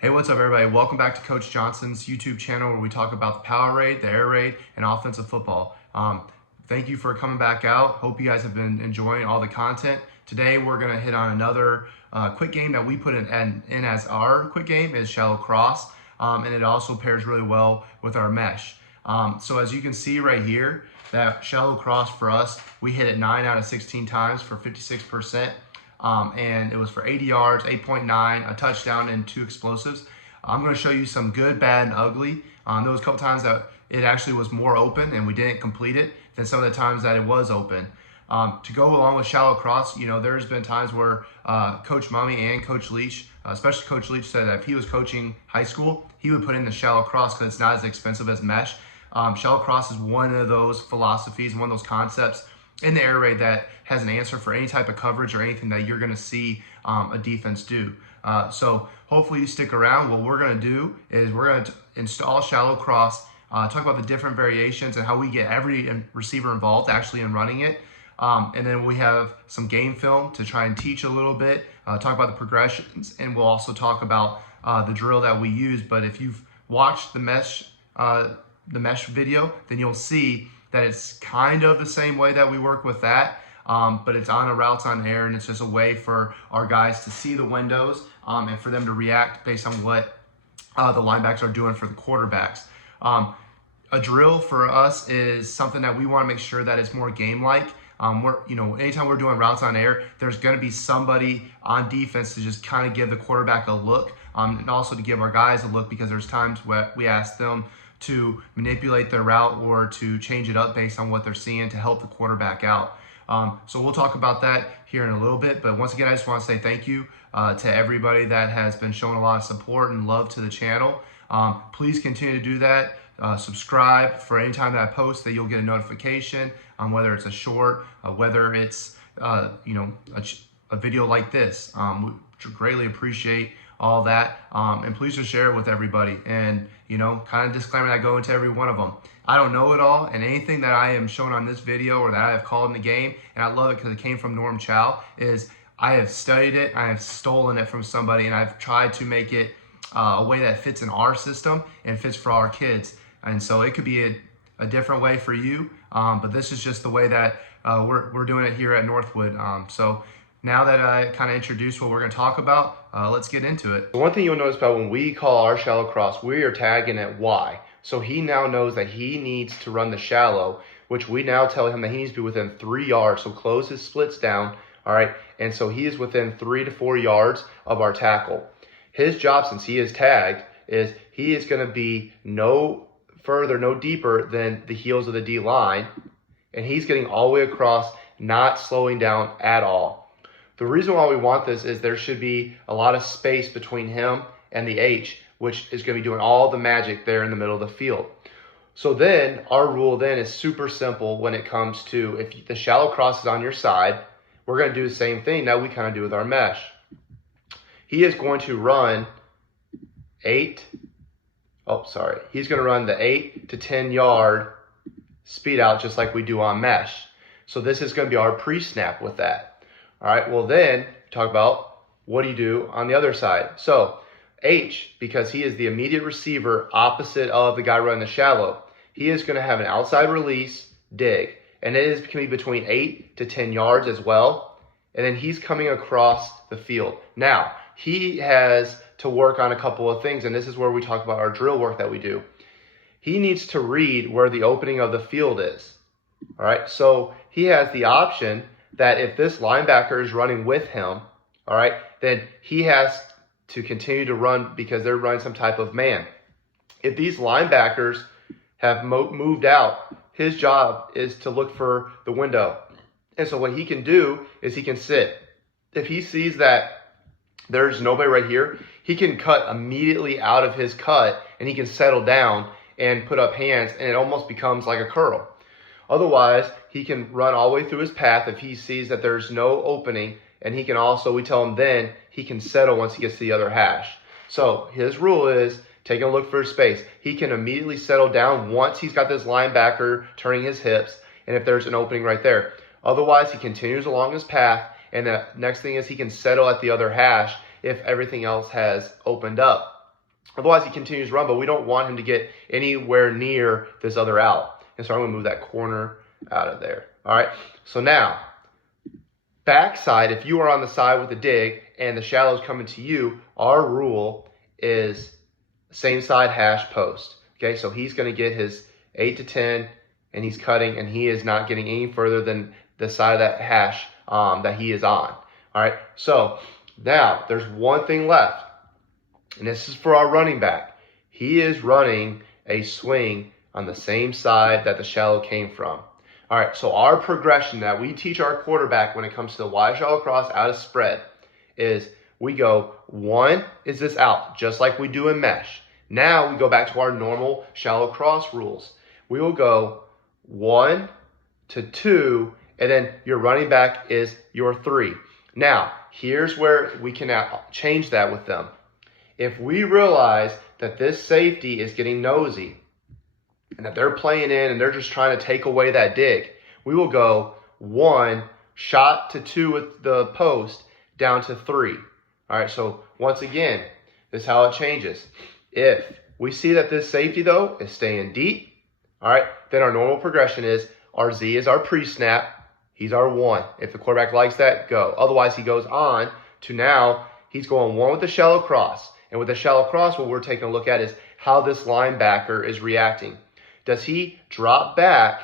Hey, what's up, everybody? Welcome back to Coach Johnson's YouTube channel where we talk about the power raid, the air raid, and offensive football. Thank you for coming back out. Hope you guys have been enjoying all the content. Today, we're going to hit on another quick game that we put in as our quick game is Shallow Cross, and it also pairs really well with our mesh. So as you can see right here, that Shallow Cross for us, we hit it 9 out of 16 times for 56%. And it was for 80 yards, 8.9, a touchdown, and 2 explosives. I'm going to show you some good, bad, and ugly. There was a couple times that it actually was more open and we didn't complete it than some of the times that it was open. To go along with Shallow Cross, there's been times where Coach Mummy and Coach Leach, especially Coach Leach, said that if he was coaching high school, he would put in the Shallow Cross because it's not as expensive as mesh. Shallow Cross is one of those philosophies, one of those concepts in the air raid that has an answer for any type of coverage or anything that you're going to see a defense do. So hopefully you stick around. What we're going to do is we're going to install Shallow Cross, talk about the different variations and how we get every receiver involved actually in running it. And then we have some game film to try and teach a little bit, talk about the progressions, and we'll also talk about the drill that we use. But if you've watched the mesh video, then you'll see that it's kind of the same way that we work with that, but it's on a routes on air, and it's just a way for our guys to see the windows and for them to react based on what the linebackers are doing for the quarterbacks. A drill for us is something that we want to make sure that it's more game-like. Anytime we're doing routes on air, there's going to be somebody on defense to just kind of give the quarterback a look, and also to give our guys a look, because there's times where we ask them to manipulate their route or to change it up based on what they're seeing to help the quarterback out. So we'll talk about that here in a little bit. But once again, I just want to say thank you to everybody that has been showing a lot of support and love to the channel. Please continue to do that. Subscribe for any time that I post, that you'll get a notification, whether it's a short, whether it's a video like this. We greatly appreciate all that, and please just share it with everybody. And kind of disclaimer that I go into every one of them. I don't know it all, and anything that I am showing on this video or that I have called in the game, and I love it because it came from Norm Chow, is I have studied it, I have stolen it from somebody, and I've tried to make it a way that fits in our system and fits for our kids. And so it could be a different way for you, but this is just the way that we're doing it here at Northwood. So now that I kind of introduced what we're going to talk about, let's get into it. One thing you'll notice about when we call our shallow cross, we are tagging it Y. So he now knows that he needs to run the shallow, which we now tell him that he needs to be within 3 yards. So close his splits down, all right? And so he is within 3 to 4 yards of our tackle. His job, since he is tagged, is he is going to be no further, no deeper than the heels of the D line, and he's getting all the way across, not slowing down at all. The reason why we want this is there should be a lot of space between him and the H, which is going to be doing all the magic there in the middle of the field. So then our rule then is super simple when it comes to, if the shallow cross is on your side, we're going to do the same thing that we kind of do with our mesh. He is going to run he's going to run the 8 to 10 yard speed out just like we do on mesh. So this is going to be our pre-snap with that. All right, well then talk about what do you do on the other side. So H, because he is the immediate receiver opposite of the guy running the shallow, he is going to have an outside release dig, and it can be between 8 to 10 yards as well, and then he's coming across the field. Now, he has to work on a couple of things, and this is where we talk about our drill work that we do. He needs to read where the opening of the field is. All right, so he has the option that if this linebacker is running with him, all right, then he has to continue to run because they're running some type of man. If these linebackers have moved out, his job is to look for the window. And so what he can do is he can sit. If he sees that there's nobody right here, he can cut immediately out of his cut, and he can settle down and put up hands, and it almost becomes like a curl. Otherwise, he can run all the way through his path if he sees that there's no opening, and he can also, we tell him then, he can settle once he gets to the other hash. So his rule is taking a look for his space. He can immediately settle down once he's got this linebacker turning his hips, and if there's an opening right there. Otherwise, he continues along his path, and the next thing is he can settle at the other hash if everything else has opened up. Otherwise, he continues to run, but we don't want him to get anywhere near this other out. And so I'm going to move that corner out of there. All right. So now, backside, if you are on the side with the dig and the shallow is coming to you, our rule is same side hash post. Okay. So he's going to get his 8 to 10 and he's cutting, and he is not getting any further than the side of that hash that he is on. All right. So now there's one thing left. And this is for our running back. He is running a swing on the same side that the shallow came from. All right, so our progression that we teach our quarterback when it comes to the Y shallow cross out of spread is we go, one is this out, just like we do in mesh. Now we go back to our normal shallow cross rules. We will go 1 to 2, and then your running back is your 3. Now, here's where we can change that with them. If we realize that this safety is getting nosy and that they're playing in and they're just trying to take away that dig, we will go 1 shot to 2 with the post down to 3. All right, so once again, this is how it changes. If we see that this safety, though, is staying deep, all right, then our normal progression is our Z is our pre-snap. He's our 1. If the quarterback likes that, go. Otherwise, he goes on to now he's going 1 with the shallow cross. And with the shallow cross, what we're taking a look at is how this linebacker is reacting. Does he drop back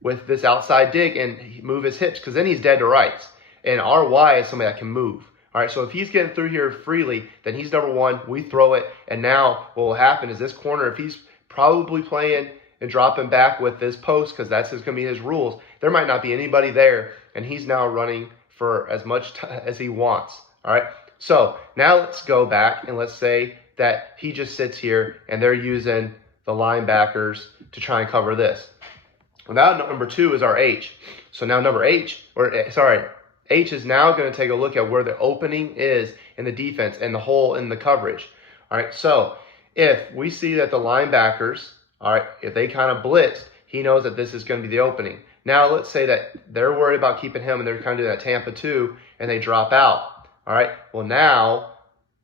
with this outside dig and move his hips? Because then he's dead to rights. And our Y is somebody that can move. All right, so if he's getting through here freely, then he's number 1. We throw it. And now what will happen is this corner, if he's probably playing and dropping back with this post, because that's going to be his rules, there might not be anybody there. And he's now running for as much as he wants. All right. So now let's go back and let's say that he just sits here and they're using the linebackers to try and cover this. Well, now number 2 is our H. So now H is now going to take a look at where the opening is in the defense and the hole in the coverage. All right. So if we see that the linebackers, all right, if they kind of blitzed, he knows that this is going to be the opening. Now let's say that they're worried about keeping him and they're kind of doing that Tampa 2 and they drop out. All right, well, now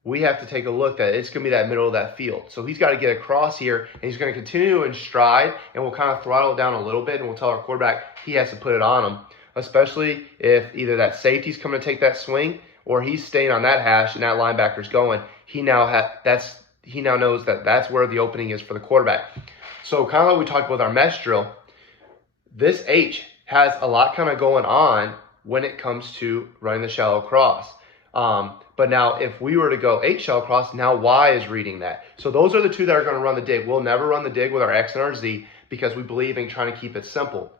we have to take a look that it's going to be that middle of that field. So he's got to get across here, and he's going to continue in stride, and we'll kind of throttle it down a little bit, and we'll tell our quarterback he has to put it on him, especially if either that safety's coming to take that swing or he's staying on that hash and that linebacker's going. He now knows that that's where the opening is for the quarterback. So kind of like we talked about with our mesh drill, this H has a lot kind of going on when it comes to running the shallow cross. But now if we were to go H shallow cross, now Y is reading that. So those are the 2 that are going to run the dig. We'll never run the dig with our X and our Z because we believe in trying to keep it simple.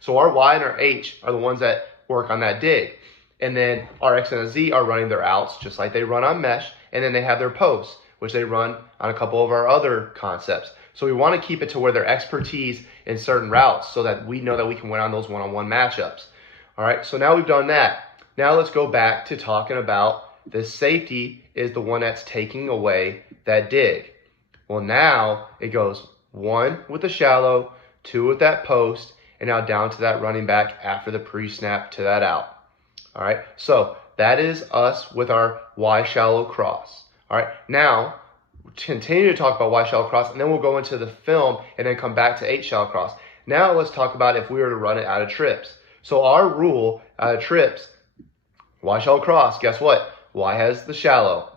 So our Y and our H are the ones that work on that dig. And then our X and our Z are running their outs just like they run on mesh. And then they have their posts, which they run on a couple of our other concepts. So we want to keep it to where their expertise in certain routes so that we know that we can win on those one-on-one matchups. All right, so now we've done that. Now let's go back to talking about this safety is the one that's taking away that dig. Well, now it goes 1 with the shallow, 2 with that post, and now down to that running back after the pre-snap to that out. All right, so that is us with our Y shallow cross. All right, now continue to talk about Y shallow cross, and then we'll go into the film and then come back to H shallow cross. Now let's talk about if we were to run it out of trips. So our rule out of trips, Y shallow cross, guess what? Y has the shallow.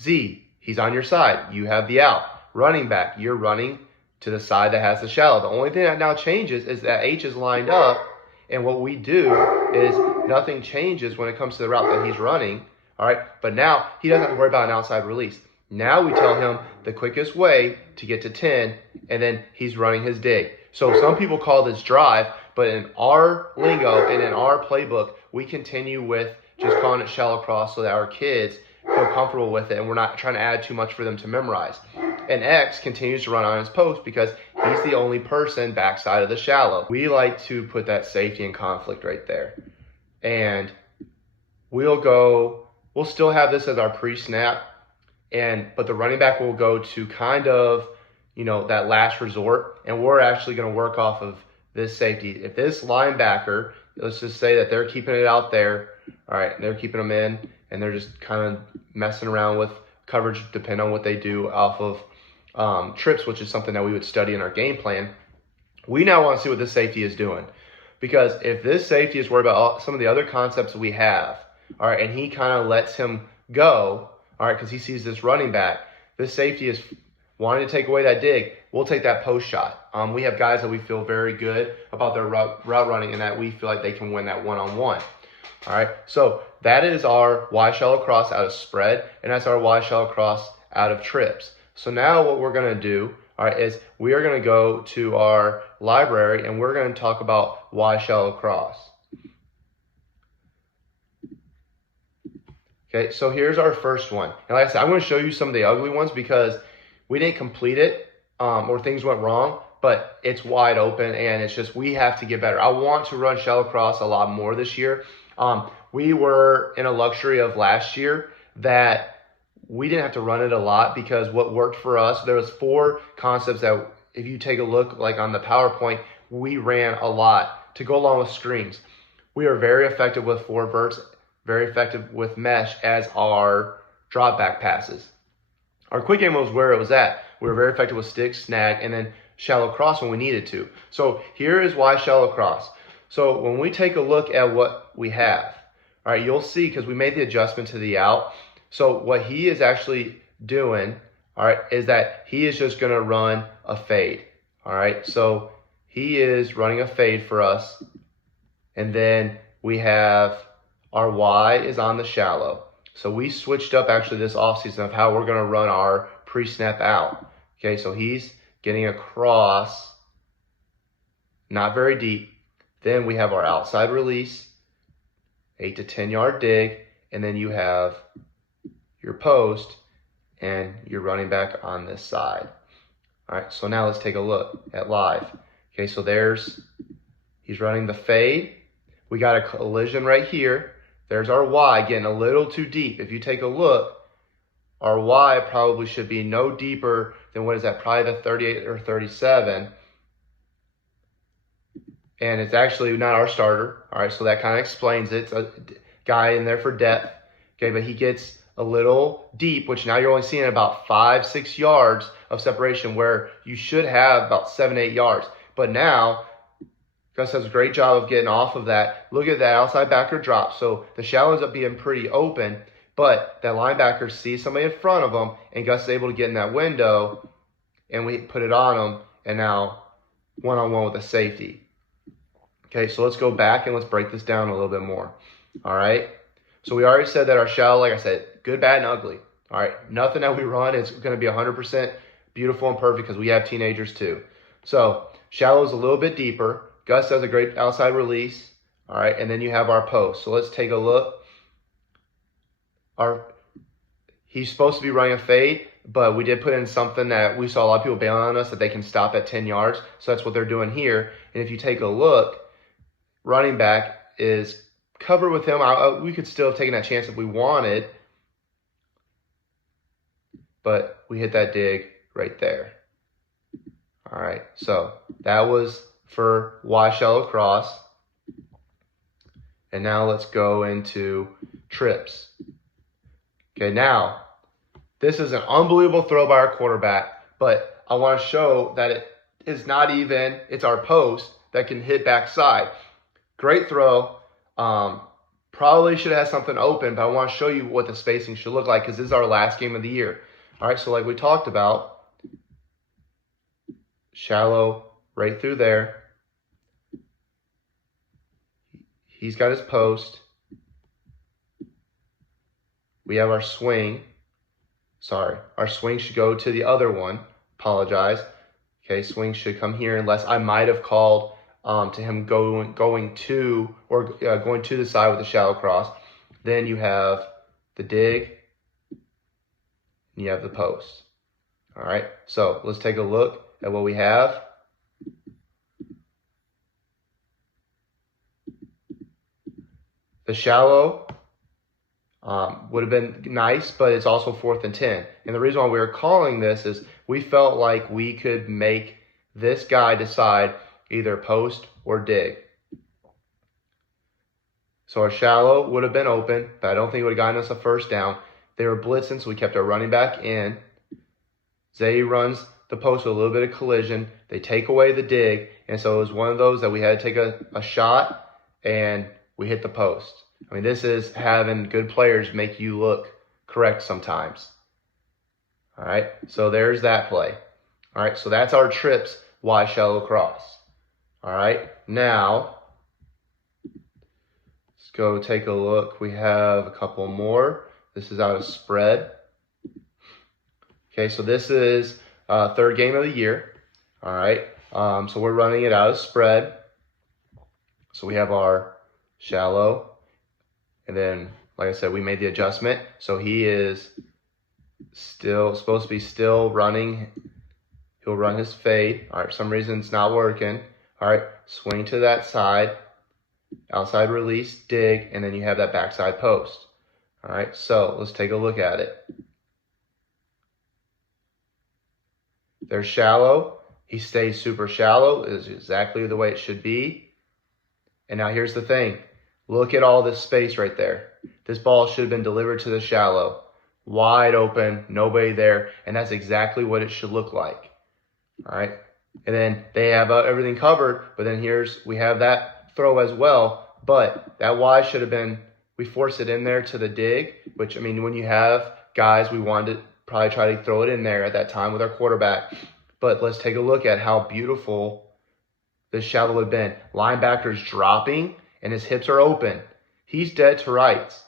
Z, he's on your side. You have the out. Running back, you're running to the side that has the shallow. The only thing that now changes is that H is lined up, and what we do is nothing changes when it comes to the route that he's running, all right? But now he doesn't have to worry about an outside release. Now we tell him the quickest way to get to 10, and then he's running his dig. So some people call this drive, but in our lingo and in our playbook, we continue with just calling it shallow cross so that our kids feel comfortable with it and we're not trying to add too much for them to memorize. And X continues to run on his post because he's the only person backside of the shallow. We like to put that safety and conflict right there. And we'll still have this as our pre-snap, but the running back will go to kind of, that last resort, and we're actually going to work off of this safety. If this linebacker, let's just say that they're keeping it out there, all right, they're keeping them in, and they're just kind of messing around with coverage depend on what they do off of trips, which is something that we would study in our game plan. We now want to see what this safety is doing. Because if this safety is worried about some of the other concepts we have, all right, and he kind of lets him go, all right, because he sees this running back, this safety is wanting to take away that dig, we'll take that post shot. We have guys that we feel very good about their route running and that we feel like they can win that one-on-one. All right, so that is our Y shallow cross out of spread, and that's our Y shallow cross out of trips. So now what we're going to do, all right, is we are going to go to our library and we're going to talk about Y shallow cross. Okay, so here's our first one. And like I said, I'm going to show you some of the ugly ones because we didn't complete it or things went wrong, but it's wide open and it's just we have to get better. I want to run shallow cross a lot more this year. We were in a luxury of last year that we didn't have to run it a lot because what worked for us, there was 4 concepts that if you take a look like on the PowerPoint, we ran a lot to go along with screens. We are very effective with 4 verts, very effective with mesh as our drop back passes. Our quick game was where it was at. We were very effective with stick, snag, and then shallow cross when we needed to. So here is why shallow cross. So when we take a look at what we have, all right, you'll see because we made the adjustment to the out. So what he is actually doing, all right, is that he is just going to run a fade. All right, so he is running a fade for us. And then we have our Y is on the shallow. So we switched up actually this offseason of how we're going to run our pre-snap out. Okay, so he's getting across, not very deep. Then we have our outside release, 8 to 10 yard dig, and then you have your post and your running back on this side. All right, so now let's take a look at live. Okay, so he's running the fade. We got a collision right here. There's our Y getting a little too deep. If you take a look, our Y probably should be no deeper than what is that, probably the 38 or 37. And it's actually not our starter. All right, so that kind of explains it. It's a guy in there for depth. Okay, but he gets a little deep, which now you're only seeing about 5-6 yards of separation where you should have about 7-8 yards. But now Gus does a great job of getting off of that. Look at that outside backer drop. So the shallow ends up being pretty open, but that linebacker sees somebody in front of him, and Gus is able to get in that window, and we put it on him, and now one-on-one with a safety. Okay, so let's go back and let's break this down a little bit more. All right, so we already said that our shallow, like I said, good, bad, and ugly. All right, nothing that we run is going to be 100% beautiful and perfect because we have teenagers too. So shallow is a little bit deeper. Gus does a great outside release. All right, and then you have our post. So let's take a look. He's supposed to be running a fade, but we did put in something that we saw a lot of people bailing on us that they can stop at 10 yards. So that's what they're doing here. And if you take a look, running back is covered with him. We could still have taken that chance if we wanted, but we hit that dig right there. All right, so that was for Y shallow cross. And now let's go into trips. Okay, now this is an unbelievable throw by our quarterback, but I want to show that it is not even, it's our post that can hit backside. Great throw. Probably should have had something open, but I want to show you what the spacing should look like because this is our last game of the year. All right, so like we talked about, shallow right through there. He's got his post. We have our swing. Sorry, our swing should go to the other one. Apologize. Okay, swing should come here unless I might have called to him going to the side with the shallow cross. Then you have the dig, and you have the post. All right, so let's take a look at what we have. The shallow would have been nice, but it's also 4th and 10. And the reason why we were calling this is we felt like we could make this guy decide either post or dig. So our shallow would have been open, but I don't think it would have gotten us a first down. They were blitzing, so we kept our running back in. Zay runs the post with a little bit of collision. They take away the dig, and so it was one of those that we had to take a shot, and we hit the post. I mean, this is having good players make you look correct sometimes. All right, so there's that play. All right, so that's our trips, Y shallow cross. All right, now let's go take a look. We have a couple more. This is out of spread. Okay, so this is third game of the year. All right, so we're running it out of spread. So we have our shallow, and then, like I said, we made the adjustment. So he is still supposed to be still running. He'll run his fade. All right, for some reason it's not working. All right, swing to that side, outside release, dig, and then you have that backside post. All right, so let's take a look at it. There's shallow. He stays super shallow. Is exactly the way it should be. And now here's the thing. Look at all this space right there. This ball should have been delivered to the shallow. Wide open, nobody there, and that's exactly what it should look like. All right, and then they have everything covered, but then we have that throw as well, but that Y should have been, we forced it in there to the dig, which, I mean, when you have guys, we wanted to probably try to throw it in there at that time with our quarterback, but let's take a look at how beautiful this shallow would have been. Linebacker's dropping, and his hips are open. He's dead to rights.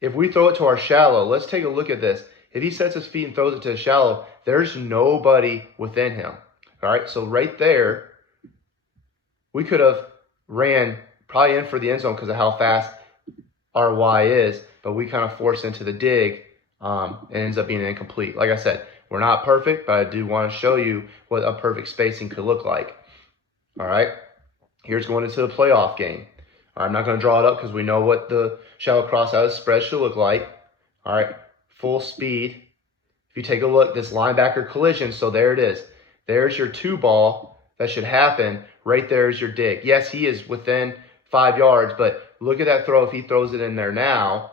If we throw it to our shallow, let's take a look at this. If he sets his feet and throws it to the shallow, there's nobody within him. All right, so right there, we could have ran probably in for the end zone because of how fast our Y is, but we kind of forced into the dig, and it ends up being incomplete. Like I said, we're not perfect, but I do want to show you what a perfect spacing could look like. All right, here's going into the playoff game. I'm not going to draw it up because we know what the shallow cross out of spread should look like. All right, full speed. If you take a look, this linebacker collision, so there it is. There's your 2-ball that should happen. Right there is your dig. Yes, he is within 5 yards, but look at that throw. If he throws it in there now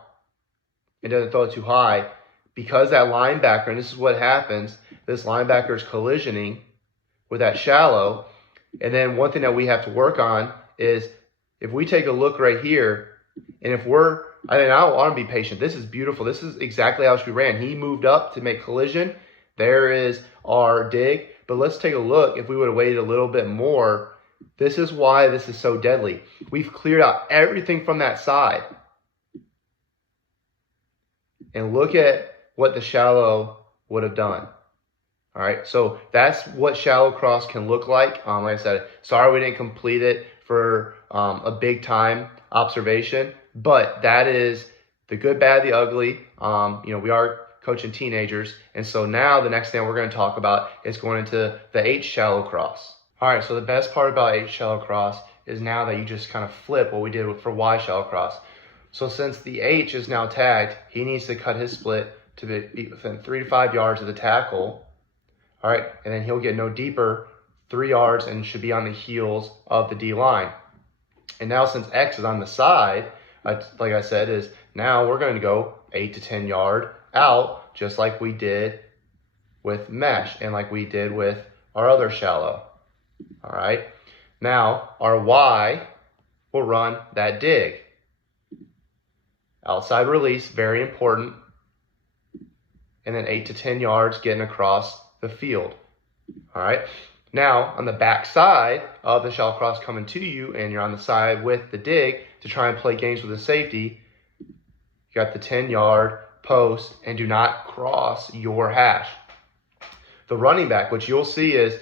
and doesn't throw it too high, because that linebacker, and this is what happens, this linebacker is collisioning with that shallow. And then one thing that we have to work on is if we take a look right here, and if I don't want to be patient. This is beautiful. This is exactly how she ran. He moved up to make collision. There is our dig. But let's take a look. If we would have waited a little bit more, this is why this is so deadly. We've cleared out everything from that side. And look at what the shallow would have done. All right, so that's what shallow cross can look like. Like I said, sorry we didn't complete it for a big time observation, but that is the good, bad, the ugly. We are coaching teenagers, and so now the next thing we're going to talk about is going into the H shallow cross. All right, so the best part about H shallow cross is now that you just kind of flip what we did for Y shallow cross. So since the H is now tagged, he needs to cut his split to be within 3 to 5 yards of the tackle. All right, and then he'll get no deeper, 3 yards, and should be on the heels of the D line. And now since X is on the side, like I said, is now we're going to go 8 to 10 yard out, just like we did with mesh and like we did with our other shallow. All right, now our Y will run that dig. Outside release, very important. And then 8 to 10 yards getting across the field. All right. Now, on the back side of the shallow cross coming to you, and you're on the side with the dig to try and play games with the safety, you got the 10-yard post, and do not cross your hash. The running back, which you'll see is,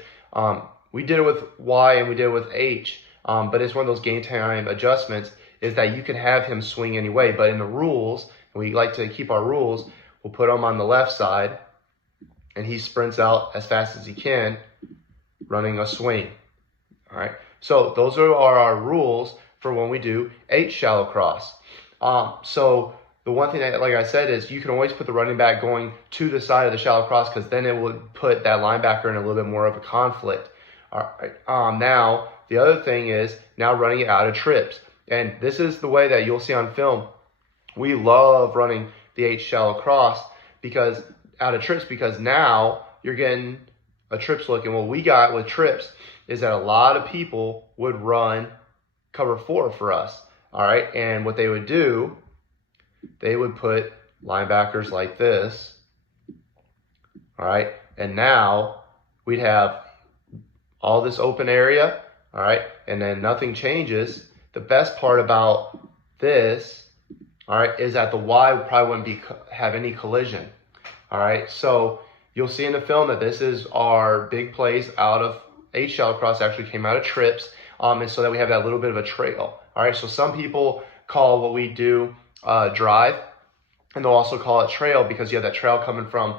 we did it with Y and we did it with H, but it's one of those game time adjustments, is that you can have him swing anyway. But in the rules, and we like to keep our rules, we'll put him on the left side, and he sprints out as fast as he can, running a swing. All right. So those are our rules for when we do H shallow cross. So the one thing that, like I said, is you can always put the running back going to the side of the shallow cross, because then it would put that linebacker in a little bit more of a conflict. All right. Now the other thing is now running it out of trips, and this is the way that you'll see on film. We love running the H shallow cross because out of trips, because now you're getting a trips look. And what we got with trips is that a lot of people would run cover 4 for us. All right. And what they would do, they would put linebackers like this. All right. And now we'd have all this open area. All right. And then nothing changes. The best part about this, all right, is that the Y probably wouldn't have any collision. All right. So you'll see in the film that this is our big plays out of H shallow cross, actually came out of trips. And so that we have that little bit of a trail. All right. So some people call what we do drive, and they'll also call it trail because you have that trail coming from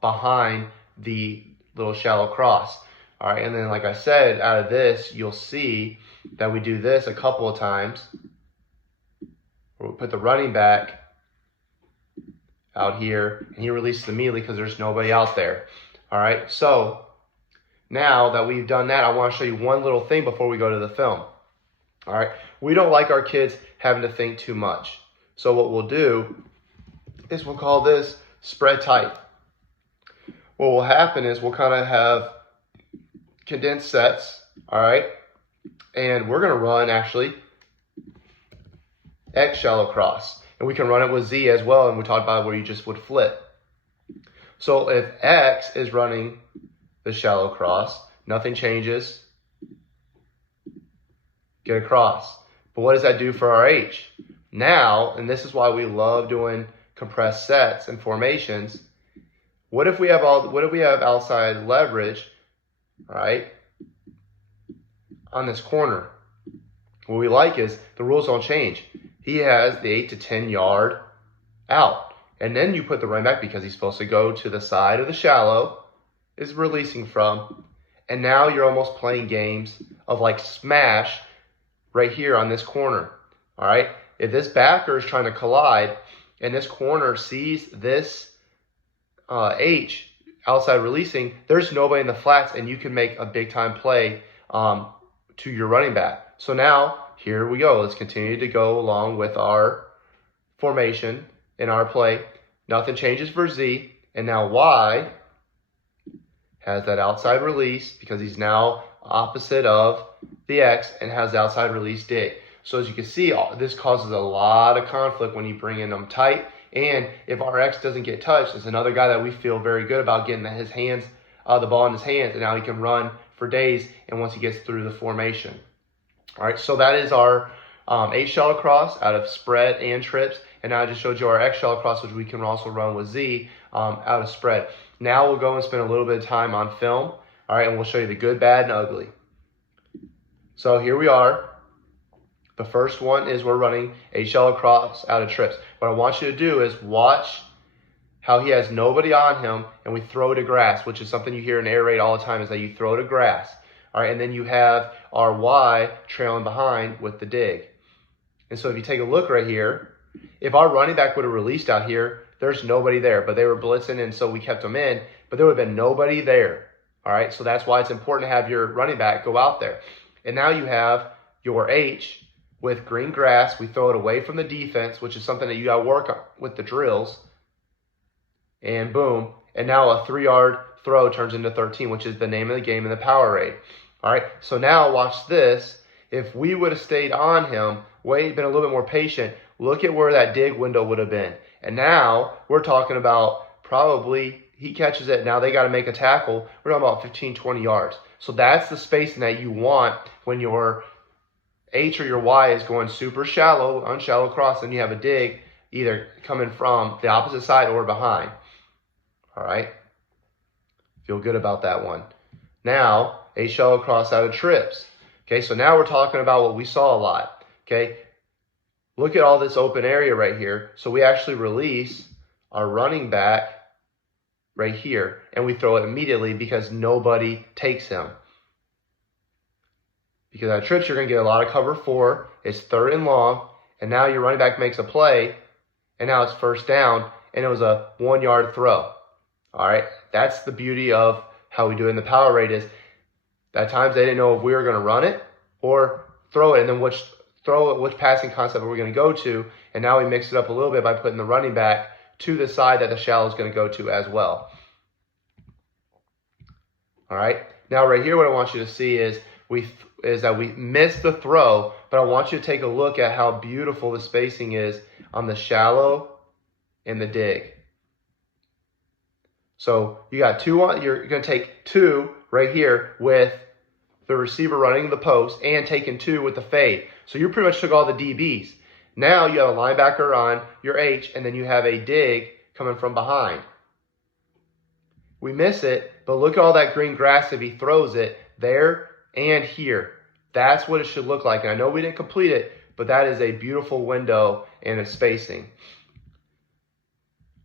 behind the little shallow cross. All right. And then, like I said, out of this, you'll see that we do this a couple of times. We'll put the running back out here, and he releases immediately because there's nobody out there. All right. So now that we've done that, I want to show you one little thing before we go to the film. All right. We don't like our kids having to think too much. So what we'll do is we'll call this spread tight. What will happen is we'll kind of have condensed sets. All right. And we're going to run actually X shallow cross. And we can run it with Z as well. And we talked about where you just would flip. So if X is running the shallow cross, nothing changes. Get across. But what does that do for our H? Now, and this is why we love doing compressed sets and formations. What if we have outside leverage, right, on this corner? What we like is the rules don't change. He has the 8 to 10 yard out. And then you put the running back because he's supposed to go to the side of the shallow, is releasing from. And now you're almost playing games of like smash right here on this corner. All right. If this backer is trying to collide and this corner sees this H outside releasing, there's nobody in the flats and you can make a big time play to your running back. So now here we go. Let's continue to go along with our formation in our play. Nothing changes for Z. And now Y has that outside release because he's now opposite of the X and has the outside release dig. So as you can see, this causes a lot of conflict when you bring in them tight. And if our X doesn't get touched, it's another guy that we feel very good about getting his hands, the ball in his hands, and now he can run for days and once he gets through the formation. All right, so that is our H shallow cross out of spread and trips. And now I just showed you our X shallow cross, which we can also run with Z out of spread. Now we'll go and spend a little bit of time on film. All right, and we'll show you the good, bad, and ugly. So here we are. The first one is we're running H shallow cross out of trips. What I want you to do is watch how he has nobody on him and we throw to grass, which is something you hear in air raid all the time, is that you throw to grass. All right, and then you have our Y trailing behind with the dig. And so if you take a look right here, if our running back would have released out here, there's nobody there, but they were blitzing, and so we kept them in, but there would have been nobody there. All right, so that's why it's important to have your running back go out there. And now you have your H with green grass. We throw it away from the defense, which is something that you got to work on with the drills. And boom. And now a 3-yard throw turns into 13, which is the name of the game in the power rate. All right, so now watch this. If we would have stayed on him, been a little bit more patient, look at where that dig window would have been. And now we're talking about probably he catches it. Now they got to make a tackle. We're talking about 15, 20 yards. So that's the spacing that you want when your H or your Y is going super shallow, unshallow cross, and you have a dig either coming from the opposite side or behind. All right. Feel good about that one. Now, a shallow cross out of trips. Okay, so now we're talking about what we saw a lot. Okay, look at all this open area right here. So we actually release our running back right here, and we throw it immediately because nobody takes him. Because out of trips, you're going to get a lot of cover 4. It's 3rd and long, and now your running back makes a play, and now it's 1st down, and it was a 1-yard throw. All right, that's the beauty of how we do it in the power rate is at times they didn't know if we were going to run it or throw it, and then which passing concept we're going to go to, and now we mix it up a little bit by putting the running back to the side that the shallow is going to go to as well. All right. Now right here, what I want you to see is that we missed the throw, but I want you to take a look at how beautiful the spacing is on the shallow and the dig. So you got two on, you're going to take two right here with the receiver running the post and taking two with the fade. So you pretty much took all the DBs. Now you have a linebacker on your H, and then you have a dig coming from behind. We miss it, but look at all that green grass if he throws it there and here. That's what it should look like. And I know we didn't complete it, but that is a beautiful window and a spacing.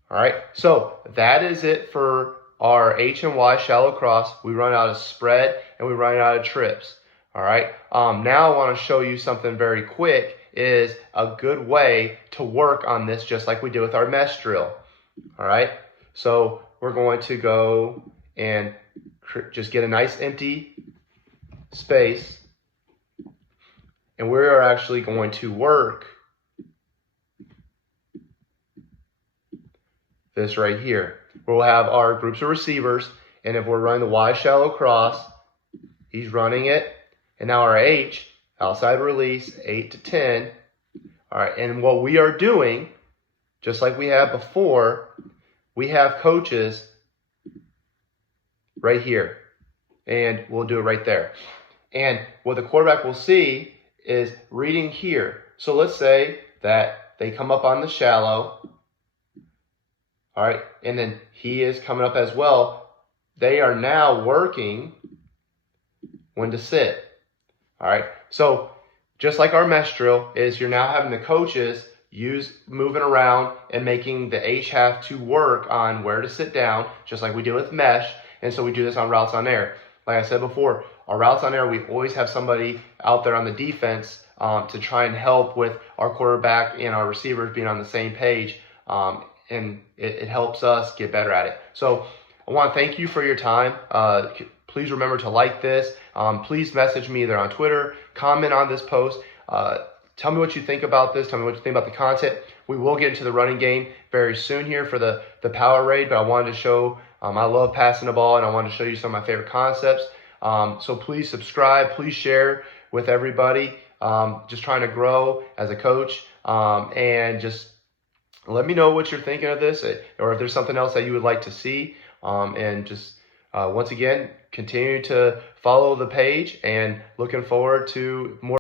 All right, so that is it for our H and Y shallow cross. We run out of spread and we run out of trips. All right, now I want to show you something very quick, is a good way to work on this just like we did with our mesh drill. All right, so we're going to go and just get a nice empty space, and we are actually going to work this right here. We'll have our groups of receivers, and if we're running the Y shallow cross, he's running it, and now our H, outside release, 8 to 10. All right, and what we are doing, just like we had before, we have coaches right here, and we'll do it right there. And what the quarterback will see is reading here. So let's say that they come up on the shallow, all right, and then he is coming up as well. They are now working when to sit. All right, so just like our mesh drill is, you're now having the coaches moving around and making the H half to work on where to sit down, just like we do with mesh. And so we do this on routes on air. Like I said before, our routes on air, we always have somebody out there on the defense to try and help with our quarterback and our receivers being on the same page. And it helps us get better at it. So I want to thank you for your time. Please remember to like this. Please message me either on Twitter, comment on this post. Tell me what you think about this. Tell me what you think about the content. We will get into the running game very soon here for the Powerade, but I wanted to show I love passing the ball, and I wanted to show you some of my favorite concepts. So please subscribe. Please share with everybody. Just trying to grow as a coach, and just let me know what you're thinking of this, or if there's something else that you would like to see. And just once again, continue to follow the page, and looking forward to more